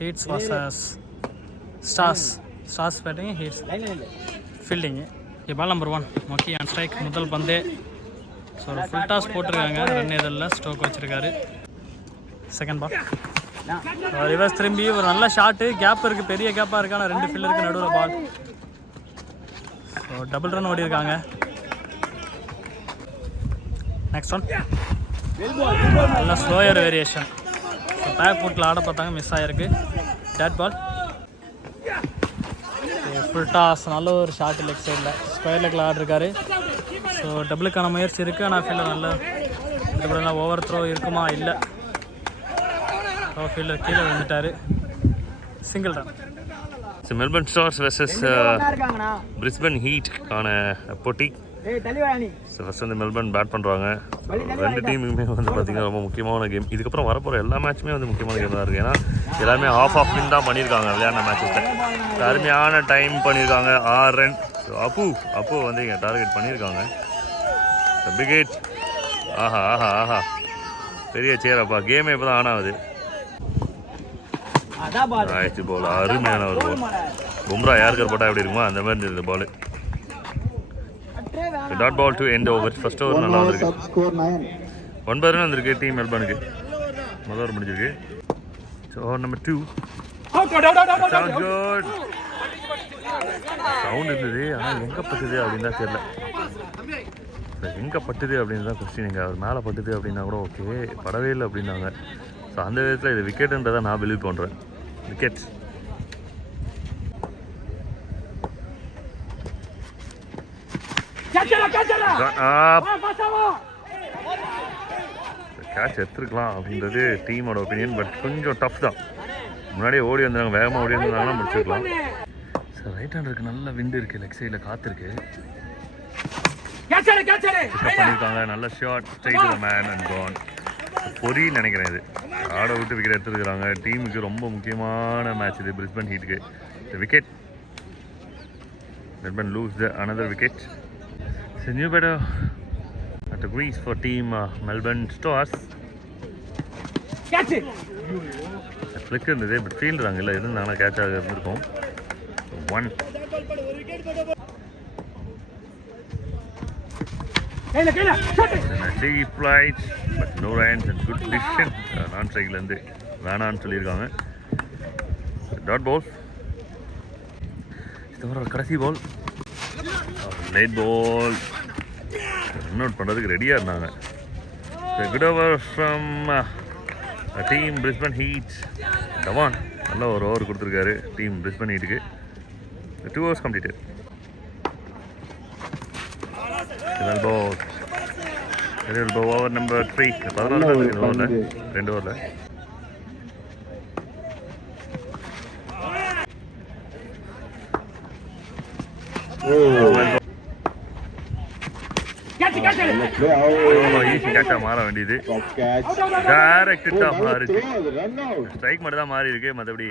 ஹீட்ஸ் versus stars. Stars batting, heats fielding. Ball number 1 மொக்கி on strike. முதல் பந்தே. So ஒரு ஃபுல் டாஸ் போட்டிருக்காங்க. ரன் எதில் ஸ்ட்ரோக் வச்சுருக்காரு. செகண்ட் பால் ரிவர்ஸ் திரும்பி ஒரு நல்ல ஷாட்டு. கேப் இருக்குது, பெரிய கேப்பாக இருக்கு. ஆனால் 2 ஃபீல்டருக்கு நடுவில் பால். ஸோ டபுள் ரன் ஓடி இருக்காங்க. நெக்ஸ்ட் ஒன் நல்ல ஸ்லோயர் வேரியேஷன். ஸோ பேக் ஃபுட்டில் ஆட பார்த்தாங்க, மிஸ் ஆகிருக்கு. Dot ball. Full toss. நல்ல ஒரு ஷாட் லெக் சைடில் ஸ்கொயர் லெக்கில் ஆடிருக்காரு. ஸோ டபுளுக்கான முயற்சி இருக்குது. ஆனால் ஃபீல்டர் நல்ல இதுபடினா ஓவர் த்ரோ இருக்குமா? இல்லை. ஃபீல்டர் கீழே வந்துட்டார். Single run. Melbourne stars versus Brisbane heat ஆன போட்டி. ஃபர்ஸ்ட் வந்து மெல்பர்ன் பேட் பண்ணுறாங்க. 2 டீமுக்குமே வந்து பார்த்திங்கன்னா ரொம்ப முக்கியமான கேம். இதுக்கப்புறம் வரப்போகிற எல்லா மேட்சுமே வந்து முக்கியமான கேம் தான் இருக்குது. ஏன்னா எல்லாருமே ஆஃப் வின் தான் பண்ணியிருக்காங்க விளையாடின மேட்சஸில். அருமையான டைம் பண்ணியிருக்காங்க. 6 ரன். ஸோ அப்போ வந்து இங்கே டார்கெட் பண்ணியிருக்காங்க. பிகேட். ஆஹா பெரிய சேரப்பா. கேமே இப்போ தான் ஆன் ஆகுது. ஆயிடுச்சு பால். அருமையான ஒரு பால். பும்ரா யாருக்கு போட்டால் எப்படி இருக்குமோ அந்த மாதிரி இருந்தது ball. Dot ball to end over. First over நல்லா வந்திருக்கு. 9 ரன் வந்திருக்கு டீம் மெல்பர்னுக்கு. முதல் ஓவர் முடிஞ்சிருக்கு. So over number 2. Good sound இருந்தது. ஆனால் எங்கே பட்டுது அப்படின்னு தான் தெரியல. எங்கே பட்டுது அப்படின்னு தான் கொஸ்டின். எங்கே அவர் மேலே பட்டுது அப்படின்னா கூட ஓகே, படவே இல்லை அப்படின்னாங்க. ஸோ அந்த விதத்தில் இது விக்கெட்டுன்றதை நான் பிலீவ் பண்ணுறேன். விக்கெட். கேட்ச் எடுத்துருக்கலாம் அப்படின்றது டீமோட ஒப்பீனியன். பட் கொஞ்சம் டஃப் தான். முன்னாடியே ஓடி வந்தாங்க, வேகமாக ஓடி வந்தாங்கன்னா முடிச்சிருக்கலாம். சார் ரைட் ஹேண்டருக்கு நல்ல விண்டு இருக்குது. லெக் சைடில் காத்திருக்கு. பண்ணியிருக்காங்க. நல்ல shot. Straight to the man and gone. பொறின்னு நினைக்கிறேன். இது ஆட விட்டு விக்கெட் எடுத்துருக்காங்க. டீமுக்கு ரொம்ப முக்கியமான மேட்ச் இது பிரிஸ்பன் ஹீட்டுக்கு. Wicket. Melbourne lose the another wicket. So new batter at the crease for team Melbourne Stars. Catch it. Flick இருந்தது. பட் ஃபீல்டு அங்கே இல்லை. இருந்தாங்கன்னா கேட்ச் ஆக இருந்திருக்கும். 1. Cheap flight, but no runs and good decision. Non-strikeலேருந்து வேணான்னு சொல்லியிருக்காங்க. Dot ball. இது ஒரு கடைசி ball. Light ball. Run out பண்ணுறதுக்கு ரெடியாக இருந்தாங்க. Good over from team Brisbane heat. டவான் நல்ல ஒரு ஓவர் கொடுத்துருக்காரு டீம் பிரிஸ்பன் ஹீட்டுக்கு. 2 overs completed. Over number 3. 14 ஓவரில் 2 ஓவரில். ஈஸி கேட்சாக மாற வேண்டியது. டைரக்டாக மாறிச்சு. ஸ்ட்ரைக் மட்டும் தான் மாறி இருக்கு. மற்றபடி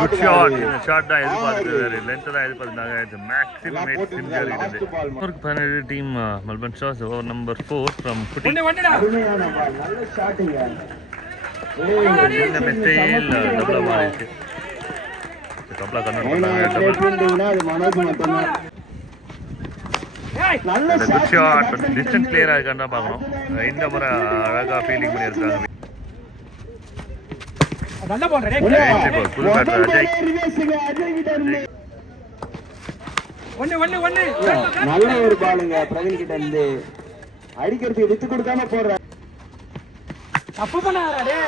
குட் ஷாட். இந்த ஷாட் தான் எதிர்பார்த்துருக்காரு. லென்த் தான் எதிர்பார்த்துருந்தாங்க. இது maximum 17 team Melbourne stars. Over number 4 from குட்டி. சின்ன மெஸ்டேல் டபுளாக மாறிடுச்சு. டபுளாக கன்வெர்ட் பண்ணாங்க. Good shot. பட் டிஸ்டன்ஸ் கிளியராக இருக்கான்னு தான் பார்க்கணும். இந்த முறை அழகாக ஃபீல்டிங் பண்ணியிருக்காங்க. புது பேட்டர் அஜய். நல்ல ஒரு பாலுங்க பிரவீன் கிட்ட இருந்து. அடிக்கிறதுக்கு விட்டு கொடுக்காம போடுற. தப்பு பண்ணாரே.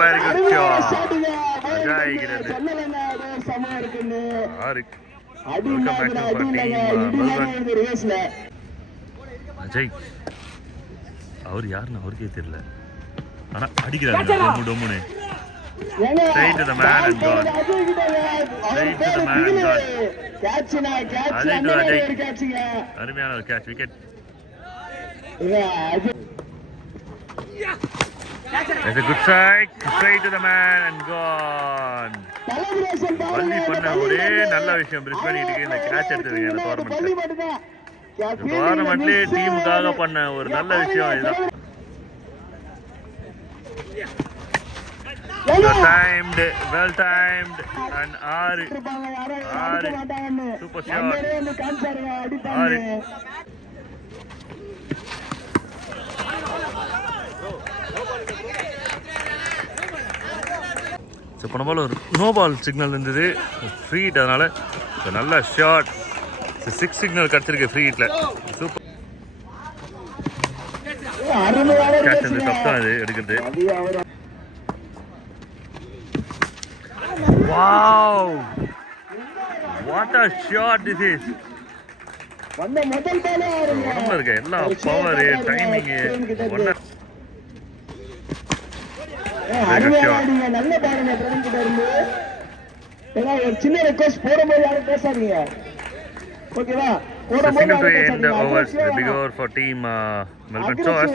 Very good shot. அஜய் கிட்ட சொல்லலங்க அது சமமா இருக்குன்னு. ஆரிக். அஜய் அவர் யாருன்னு அவருக்கே தெரியல. ஆனா அடிக்கிறாங்க டொம்முன்னு. Straight to the man and gone. Straight to the man and gone. Ajay to Ajay. அருமையான ஒரு catch. Wicket. That's a good strike. Straight to the man and gone. பள்ளி பண்ண ஒரே நல்ல விஷயம் பிரிஸ்பன் ஹீட்டுக்கு இந்த கேட்ச் எடுத்ததுங்க. இந்த டோர்னமெண்ட்லேயே டீமுக்காக பண்ண ஒரு நல்ல விஷயம் இதுதான். timed, well timed, and ஆறு சூப்பர் ஷாட். ஆறு ஸோ போன பால் ஒரு நோ பால் சிக்னல் இருந்தது, ஃப்ரீ ஹிட், அதனால் ஸோ நல்ல ஷாட். 6 சிக்னல் கிடச்சிருக்கு ஃப்ரீ ஹிட்டில். Super catch. இந்த டஃப் தான் இது எடுக்கிறது. Wow! What a shot this is! உடம்புல இருக்க எல்லா பவர், டைமிங், நல்ல பாருங்க பிரவீன் கிட்ட இருந்து. ஒரு சின்ன ரெக்வெஸ்ட், போடும்போது யாரும் பேசாதீங்க, ஓகேவா? single to end the overs, the big over for team Melbourne Stars.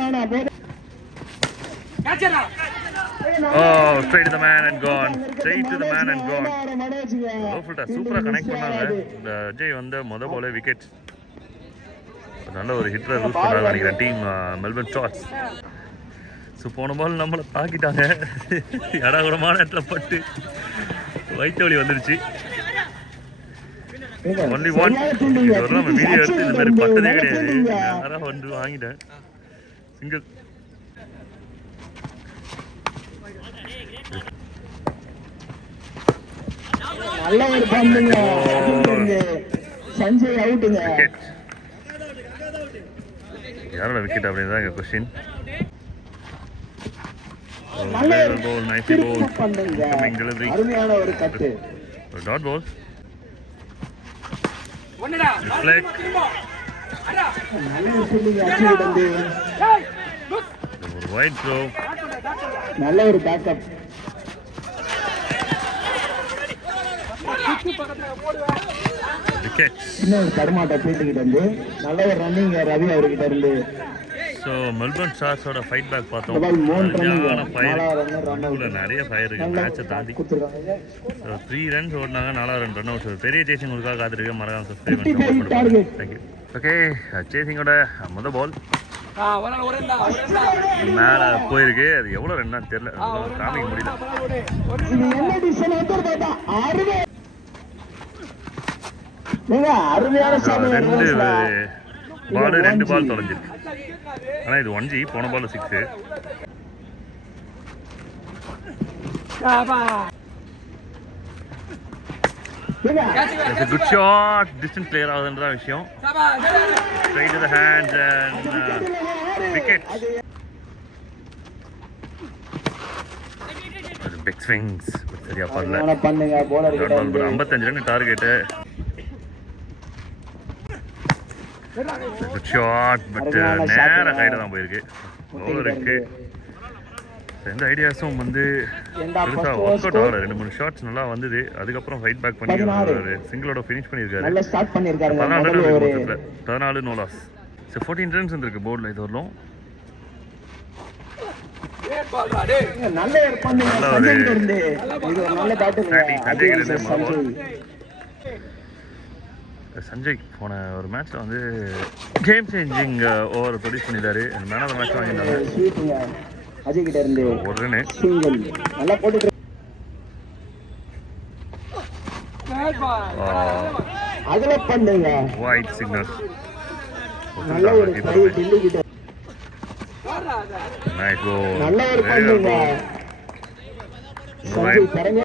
Oh, straight to the man and gone. Straight to the man and gone. சூப்பரா கனெக்ட் பண்ணாங்க. இந்த அஜய் வந்து முத பாலே விக்கெட். நல்ல ஒரு ஹிட்டரை லூஸ் பண்ணாங்க நினைக்கிறேன் டீம் மெல்பர்ன் ஸ்டார்ஸ். ஸோ போன பால் நம்மளை தாக்கிட்டாங்க. இடகுடமான இடத்துல பட்டு வயிற்று வலி வந்துடுச்சு. Only one. இதெல்லாம் நம்ம வீடியோ எடுத்து இந்த மாதிரி பட்டதே கிடையாது. யாராவது வந்து வாங்கிட்டேன் சிங்கிள். நல்ல ஒரு பந்துங்க. சஞ்சய் அவுட்டுங்க. யாரோட விக்கெட் அப்படின்னு தான் கொஸ்டின். அருமையான ஒரு கட்டு. Dot ball. ஒரு வைட் த்ரோ. நல்ல ஒரு பேக்கப். இன்னும் தடுமாட்ட பேசிக்கிட்டு இருந்து நல்ல ஒரு ரன்னிங் ரவி அவர்கிட்ட இருந்து. ஸோ மெல்பர்ன் ஸ்டார்ஸோட ஃபைட் பேக் பார்த்தோம். நிறைய ஃபயர் இருக்கு மேட்சை தாண்டி. So 3 runs ஓடினாங்க, 4 run out. பெரிய சேசிங் உங்களுக்காக காத்திருக்கு. மறக்காம சப்ஸ்கிரைப் பண்ணி தேங்க்யூ. ஓகே, சேசிங்கோட முத பால் மேலே போயிருக்கு. அது எவ்வளோ ரன்னா தெரியல, காமிக்க முடியல. ரெண்டு பால் தொலைஞ்சிருக்கு. ஆனால் இது 1G, போன ball 6. Good shot. Distance clear ஆகுதுன்றதான் விஷயம். Straight to the hands and wicket. Big swings சரியா பண்ணல. 55 run target. Good shot, but நேராக கையில் தான் போயிருக்கு. பவுலருக்கு எந்த ஐடியாஸும் வந்து பெருசாக ஒர்க் அவுட் ஆகலை. 2-3 ஷாட்ஸ் நல்லா வந்தது. அதுக்கப்புறம் ஃபைட் பேக் பண்ணி ஒரு சிங்கிளோட ஃபினிஷ் பண்ணியிருக்காரு. 14 நோ லாஸ். ஸோ 14 ரன்ஸ் வந்துருக்கு போர்டில் இது வரலும். சஞ்சய் போன ஒரு மேட்ச்ல வந்து கேம் சேஞ்சிங் ஓவர் ப்ரொடியூஸ் பண்ணிட்டாரு. மேன் ஆஃப் த மேட்ச் வாங்கிட்டாங்க. அஜய் கிட்ட இருந்து ஒரு ரன் நல்லா போட்டு அதுல பண்ணுங்க. White signal. நல்ல ஒரு டில்லி கிட்ட நைஸ் கோல். நல்ல ஒரு பண்ணுங்க. சஞ்சய் பரங்க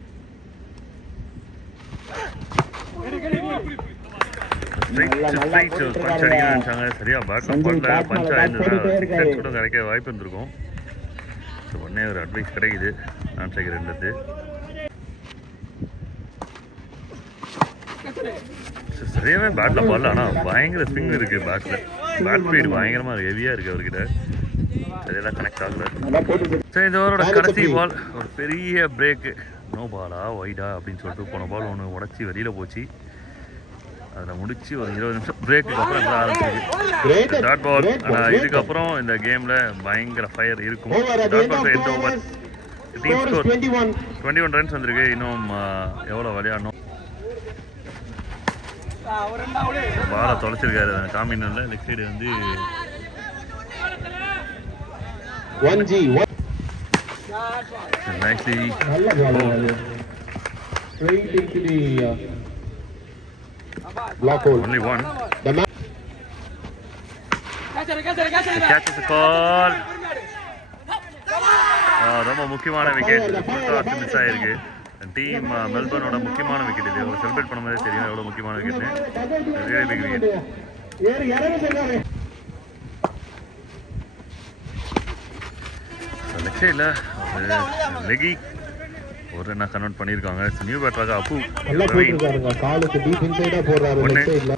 சரியா பேட் பஞ்ச் ஆயிருந்தது. கிடைக்க வாய்ப்பு இருந்திருக்கும். உடனே ஒரு அட்வைஸ் கிடைக்குது நான் சேகர்ன்றது. சரியாவே பேட்டில் பாடல, ஆனால் பயங்கர ஸ்விங் இருக்கு பேட்டில். பேட் ஸ்பீடு பயங்கரமாக ஹெவியாக இருக்குது அவர்கிட்ட. அதெல்லாம் கனெக்ட் ஆகல. சரி, இந்த ஓவரோட கடைசி பால் ஒரு பெரிய பிரேக்கு. நோ பாலா ஒய்டா அப்படின்னு சொல்லிட்டு போன பால் ஒன்று உடச்சி வெளியில் போச்சு. அதில் முடிச்சு ஒரு 20 நிமிஷம் பிரேக்குக்கு அப்புறம் ஆரம்பிச்சிருக்கு டாட் பால். ஆனால் இதுக்கப்புறம் இந்த கேமில் பயங்கர ஃபயர் இருக்கும். டாட் பால் எந்த ஓவர் டீம் ஸ்கோர் 21 ரன்ஸ் வந்திருக்கு. இன்னும் எவ்வளோ விளையாடணும். பாலை தொலைச்சிருக்காரு காமினில். லெக் சைடு வந்து nicely. நல்ல பாலுங்க அது. Straight into the block hole. Only one. The man The catch is a call. ரொம்ப முக்கியமான விக்கெட் ஃபுல் மிஸ் ஆயிருக்கு. டீம் மெல்பர்னோட முக்கியமான விக்கெட் இது. ஒரு செலிப்ரேட் பண்ணும்போதே தெரியும் எவ்வளோ முக்கியமான விக்கெட்னு. Really big wicket. லெக் சைடில் லெகி ஒரு ரன்னா கன்வெர்ட் பண்ணியிருக்காங்க. நியூ பேட்டராக அப்பு நல்லா போட்டுருக்காருங்க. காலுக்கு டீப் இன்சைடா போடுறாரு லெக் சைடுல.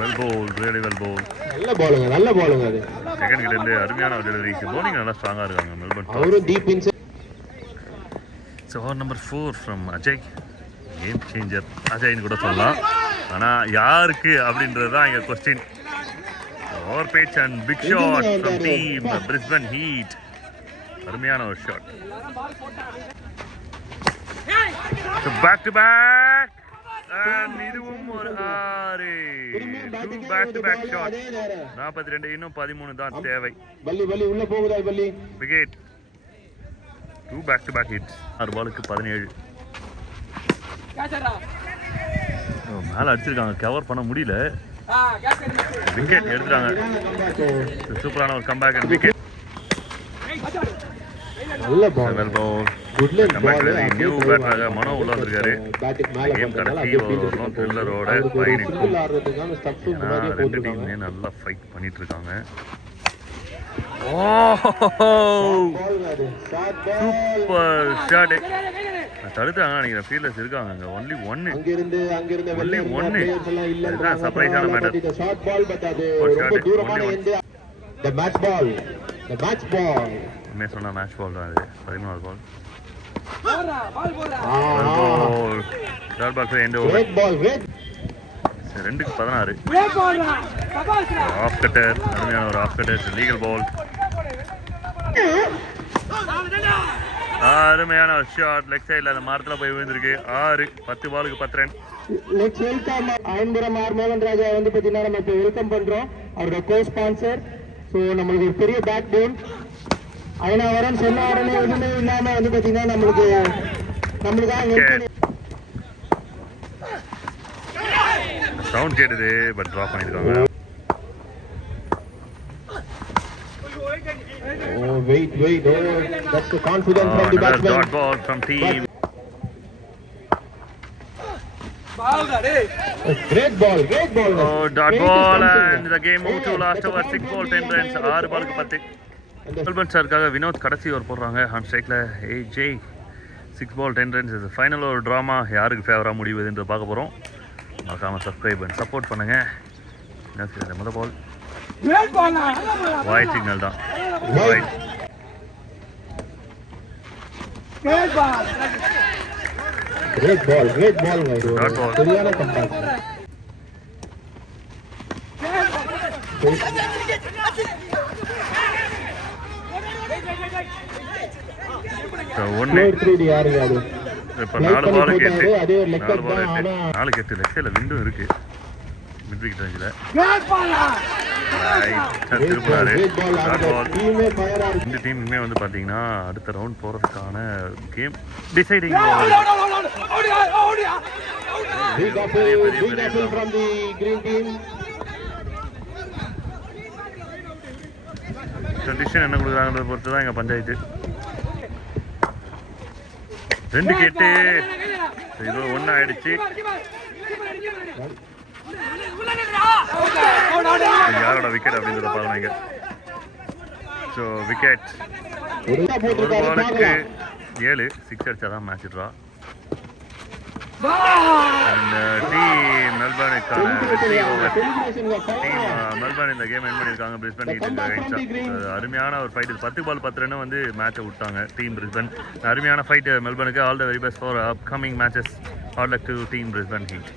வெல் போல், ரியலி வெல் போல். நல்ல பாலுங்க, நல்ல பாலுங்க அது. செகண்ட் கிட்ட இருந்து அருமையான டெலிவரி. பவுலிங் நல்லா ஸ்ட்ராங்காக இருக்காங்க மெல்பர்ன். அவரும் deep inside. So over number 4 from Ajay. Game changer அஜய்னு கூட சொல்லலாம். ஆனால் யாருக்கு அப்படின்றது தான் இங்கே question. Over pitch and big shot from team Brisbane heat. அருமையான ஒரு shot. Back to back and இதுவும் ஒரு 6. 2 பேக் டு பேக் ஷாட். 42 இன்னும் 13 தான் தேவை. பல்லி பல்லி உள்ள போகுதா பல்லி? Wicket. 2 back to back hits. 6 பாலுக்கு 17. மேலே அடிச்சிருக்காங்க, கவர் பண்ண முடியல. விக்கெட் எடுத்துட்டாங்க. சூப்பரான ஒரு கம்பேக் அண்ட் விக்கெட். நல்ல ball. Well ball. Good leg comeback ball. New பேட்டராக மனோ உள்ள வந்திருக்காரு. பேட்டிங் மேல கேம் கடைசி ஓவரும் த்ரில்லரோட பயணிக்கும். ரெண்டு டீமுமே நல்லா ஃபைட் பண்ணிட்டு இருக்காங்க. Super shot. தடுத்தாங்க நினைக்கிறேன். ஃபீல்டர்ஸ் இருக்காங்க அங்க. ஒன்லி ஒன்னு. ஒன்லி ஒன்னு. இதுதான் சர்ப்ரைஸான மேட்டர். ஷார்ட் பால் பட் அது ரொம்ப தூரமான end. The match ball. The match ball. உண்மையை சொன்னா மேட்ச் பால் தான் இது. 13வது ball. Ball ball end over. Great ball, great. 2க்கு 16. Off cutter. அருமையான ஒரு ஆஃப் கட்டர். லீகல் பால். அருமையான ஒரு ஷாட். லெக் சைடில் அந்த மரத்தில் போய் விழுந்திருக்கு. 6. 10 பாலுக்கு 10 ரன். லெட்ஸ் வெல்கம் ஐம்பரம் ஆர் மோகன் ராஜா வந்து பார்த்தீங்கன்னா நம்ம இப்போ வெல்கம் பண்ணுறோம். அவரோட கோ ஸ்பான்சர். ஸோ நம்மளுக்கு ஒரு பெரிய பேக் போன். அயனாவரம் சொன்ன உடனே எதுவுமே இல்லாமல் வந்து பார்த்தீங்கன்னா நம்மளுக்காக சவுண்ட் கேட்டது பட் ட்ராப் பண்ணிருக்காங்க. Oh, wait. Oh, that's the confidence from the batsman. Dot ball from team. Great ball. Oh, dot ball and the game moved to last over. 6 ball 10 runs. 6 பாலுக்கு 10. மெல்பர்ன் சார்க்காக வினோத் கடைசி over போடுறாங்க. On ஸ்ட்ரைக்கில் Jai. 6 ball 10 runs. இது final ஒரு drama. யாருக்கு ஃபேவராக முடிவுதுன்ற பார்க்க போகிறோம். மறக்காமல் சப்ஸ்கிரைப் பண்ணி சப்போர்ட் பண்ணுங்கள். என்ன முதல் பால் ஒயிட் சிக்னல் தான். White. Great ball. Dot ball. சரியான கம்பேக். ஒன்று யாருங்க அது? இப்போ 4 பாலுக்கு 8. 4 பால் 8. 4க்கு 8. லெக் சைடில் விண்டும் இருக்கு. மிட் விக்கெட் ரேஞ்சில் திருப்பினாரு. இந்த டீமுமே வந்து பார்த்தீங்கன்னா அடுத்த ரவுண்ட் போகிறதுக்கான கேம் டிசைடிங் டிசிஷன் என்ன கொடுக்குறாங்கன்றத பொறுத்து தான் எங்கள் பஞ்சாயத்து. 2க்கு 8. இது 1 ஆயிடுச்சு. யாரோட விக்கெட் அப்படின்றத பாருங்க. So wicket. ஒரு பாலுக்கு 7. 6 அடிச்சாதான் மேட்ச் ட்ரா. அண்ட் டீம் மெல்பர்னுக்கான வெற்றி ஓவர். டீம் மெல்பர்ன் இந்த கேம் என் பண்ணியிருக்காங்க பிரிஸ்பன் ஹீட்டுக்கு. அருமையான ஒரு ஃபைட். 10 பால் 10 ரன் வந்து மேட்சை விட்டாங்க டீம் பிரிஸ்பன். அருமையான ஃபைட் மெல்பர்னுக்கு. All the very best for upcoming matches. All luck to team Brisbane heat.